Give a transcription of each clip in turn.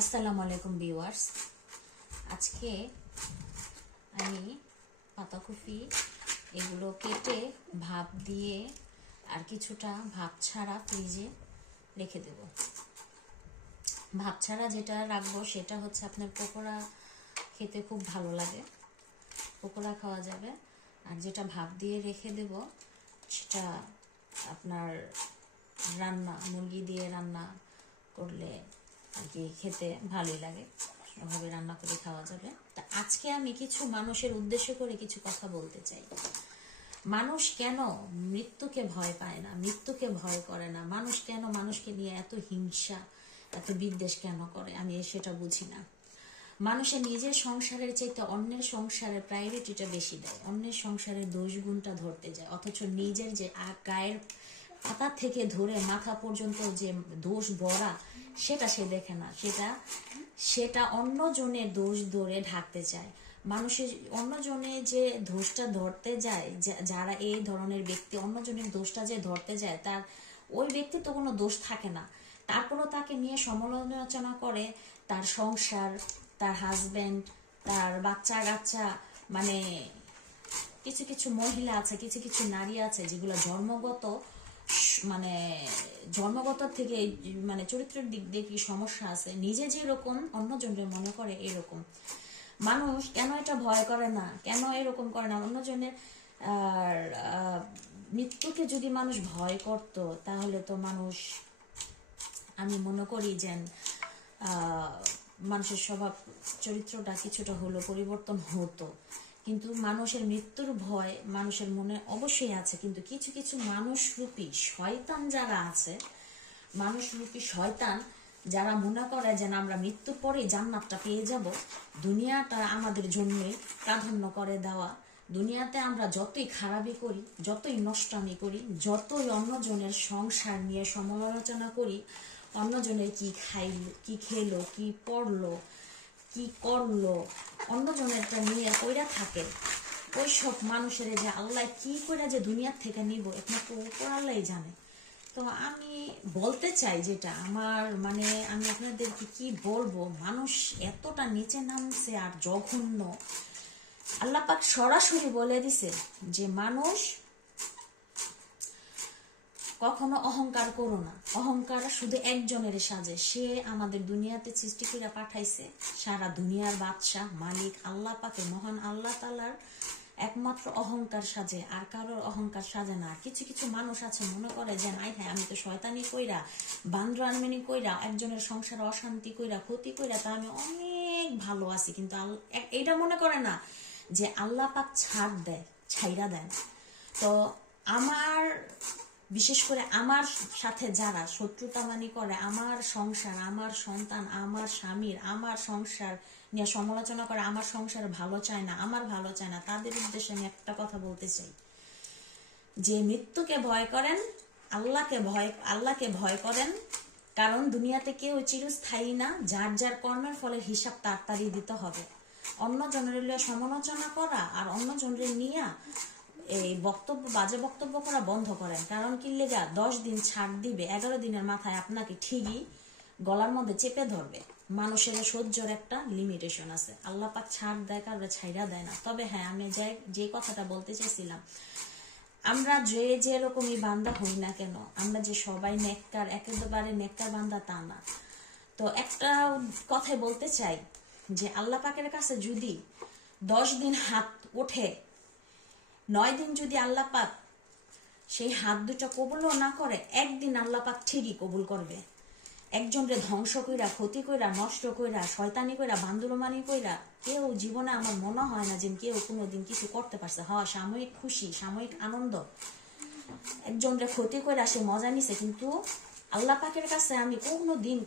আসসালামু আলাইকুম ভিউয়ার্স। আজকে আমি পাতাকপি এগুলো কেটে ভাপ দিয়ে আর কিছুটা ভাপ ছাড়া ফ্রিজে রেখে দেব। ভাপ ছাড়া যেটা রাখবো সেটা হচ্ছে আপনার পকোড়া খেতে খুব ভালো লাগে, পকোড়া খাওয়া যাবে। আর যেটা ভাপ দিয়ে রেখে দেব সেটা আপনার রান্না, মুরগি দিয়ে রান্না করলে আর কি খেতে ভালোই লাগে, ওভাবে রান্না করে খাওয়া যাবে। তা আজকে আমি কিছু মানুষের উদ্দেশ্য করে কিছু কথা বলতে চাই। মানুষ কেন মৃত্যুকে ভয় পায় না, মৃত্যুকে ভয় করে না? মানুষ কেন মানুষকে নিয়ে এত হিংসা, এত বিদ্বেষ কেন করে? আমি সেটা বুঝি না। মানুষের নিজের সংসারের চাইতে অন্যের সংসারের প্রায়োরিটিটা বেশি দেয়, অন্যের সংসারের দোষ গুণটা ধরতে যায়, অথচ নিজের যে গায়ের পাতা থেকে ধরে মাথা পর্যন্ত যে দোষ ভরা সেটা সে দেখে না, সেটা অন্যজনের দোষ ধরে ঢাকতে চায়। মানুষের অন্যজনের যে দোষটা ধরতে যায়, যারা এই ধরনের ব্যক্তি অন্যজনের দোষটা যে ধরতে যায়, তার ওই ব্যক্তি তো কোনো দোষ থাকে না, তারপরও তাকে নিয়ে সমালোচনা করে। তার সংসার, তার হাজবেন্ড, তার বাচ্চা কাচ্চা, মানে কিছু কিছু মহিলা আছে, কিছু কিছু নারী আছে যেগুলো মানে জন্মগত থেকে মানে চরিত্রের দিক দিয়ে কি সমস্যা আছে, নিজে যেরকম অন্যজনের মনে করে এরকম। মানুষ কেন এটা ভয় করে না, কেন এরকম করে না অন্যজনের? আর মৃত্যুকে যদি মানুষ ভয় করত তাহলে তো মানুষ, আমি মনে করি যে মানুষের স্বভাব চরিত্রটা কিছুটা হলো পরিবর্তন হতো। কিন্তু মানুষের মৃত্যুর ভয় মানুষের মনে অবশ্যই আছে, কিন্তু কিছু কিছু মানুষরূপী শয়তান যারা আছে, মানুষরূপী শয়তান যারা মনে করে যে আমরা মৃত্যুর পরেই জান্নাতটা পেয়ে যাব, দুনিয়াটা আমাদের জন্যই প্রাধান্য করে দেওয়া, দুনিয়াতে আমরা যতই খারাপই করি, যতই নষ্টামি করি, যতই অন্যজনের সংসার নিয়ে সমালোচনা করি, অন্যজনের কি খাইলো, কি খেলো, কি পড়লো, কি করলো, অন্যজনেরটা নিয়ে কইরা থাকে, ওই সব মানুষের যে আল্লাহ কি করে যে দুনিয়ার থেকে নিব একমাত্র উপর আল্লাহ জানে। তো আমি বলতে চাই যেটা আমার, মানে আমি আপনাদেরকে কি বলবো, মানুষ এতটা নিচে নামছে আর জঘন্য। আল্লাহ পাক সরাসরি বলে দিছে যে মানুষ কখনো অহংকার করো না, অহংকার শুধু একজনের সাজে, সে আমাদের দুনিয়াতে সৃষ্টি করে পাঠাইছে, সারা দুনিয়ার বাদশাহ মালিক আল্লাহ পাকে, মহান আল্লাহ তাআলার একমাত্র অহংকার সাজে, আর কারোর অহংকার সাজে না। কিছু কিছু মানুষ আছে মনে করে যে নাই হ্যাঁ আমি তো শয়তানি কইরা, বান্দরামি কইরা, একজনের সংসারে অশান্তি কইরা, ক্ষতি কইরা তা আমি অনেক ভালো আছি, কিন্তু এইটা মনে করে না যে আল্লাহ পাক ছাড় দেয়, ছাইরা দেয় না। তো আমার, বিশেষ করে আমার সাথে যারা শত্রুতামানি করে, আমার সংসার, আমার সন্তান, আমার স্বামীর, আমার সংসার নিয়ে সমালোচনা করে, আমার সংসার ভালো চায় না, আমার ভালো চায় না, তাদের উদ্দেশ্যে আমি একটা কথা বলতে চাই যে মৃত্যুকে ভয় করেন, আল্লাহকে ভয় করেন, কারণ দুনিয়াতে কেউ চিরস্থায়ী না, যার যার কর্মের ফলের হিসাব তাড়াতাড়ি দিতে হবে। অন্য জনের সমালোচনা করা আর অন্য জনের নিয়ে এই বাজে বক্তব্য করা বন্ধ করেন। কারণ কি লেগা 10 দিন ছাড় দিবে, 11 দিনের মাথায় আপনাকে ঠিকই গলার মধ্যে চেপে ধরবে। মানুষের সহ্যর একটা লিমিটেশন আছে, আল্লাহ পাক ছাড় দেয়, কারোর ছাইরা দেয় না। তবে হ্যাঁ, আমি যে কথাটা বলতে চাইছিলাম, আমরা যে রকমই বান্দা হই না কেন, আমরা যে সবাই নেককার, একেবারে নেককার বান্দা তা না। তো একটা কথাই বলতে চাই যে আল্লাহ পাকের কাছে যদি 10 দিন হাত ওঠে, 9 দিন যদি আল্লাহ পাক সেই হাত দুটো কবুলও না করে, একদিন আল্লাহ পাক ঠিকই কবুল করবে। একজনরে ধ্বংস কইরা, ক্ষতি কইরা, নষ্ট কইরা, শয়তানি কইরা, বান্দুরমানি কইরা কেউ জীবনে আমার মনে হয় না যে কেউ কোনোদিন কিছু করতে পারছে। হয় সাময়িক খুশি, সাময়িক আনন্দ, একজনরে ক্ষতি কইরা সে মজা নিছে, কিন্তু আল্লাহ পাকের কাছে আমি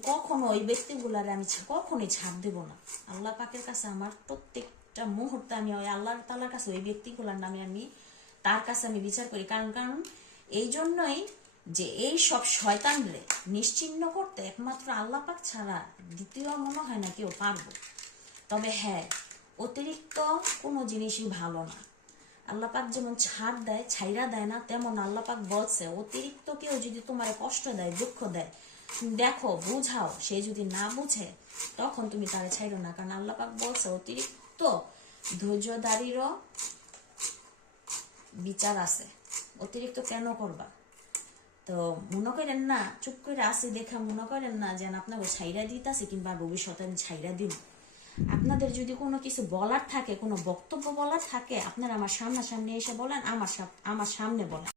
কখনো ওই ব্যক্তিগুলারে আমি কখনোই ছাড় দেব না। আল্লাহ পাকের কাছে আমার প্রত্যেকটা মুহূর্তে আমি ওই আল্লাহ তাআলার কাছে ওই ব্যক্তিগুলার নামে আমি তার কাছে আমি বিচার করি। কারণ এই জন্যই যে এই সব শয়তানরে নিশ্চিহ্ন করতে একমাত্র আল্লাহ পাক ছাড়া দ্বিতীয় মনে হয় না কেউ পারবো। তবে হ্যাঁ, অতিরিক্ত কোনো জিনিসই ভালো না। আল্লাহ পাক যেমন ছাড় দেয়, ছাইরা দেয় না, তেমন আল্লাহ পাক বলছে অতিরিক্ত কেউ যদি তোমার কষ্ট দেয়, দুঃখ দেয়, দেখো, বুঝাও। সে যদি না বুঝে তখন তুমি তারে ছাইরো না, কারণ আল্লাহ পাক বলছে অতিরিক্ত ধৈর্যধারীরও বিচার আছে। অতিরিক্ত কেন করবা? তো মনে করেন না চুপ করে আসি দেখা মনে করেন না যেন আপনাকে ছাইরা দিতেছে কিংবা ভবিষ্যতে আমি ছাইরা দিব। আপনাদের যদি কোনো কিছু বলার থাকে, কোনো বক্তব্য বলার থাকে, আপনারা আমার সামনাসামনি এসে বলেন, আমার সামনে বলেন।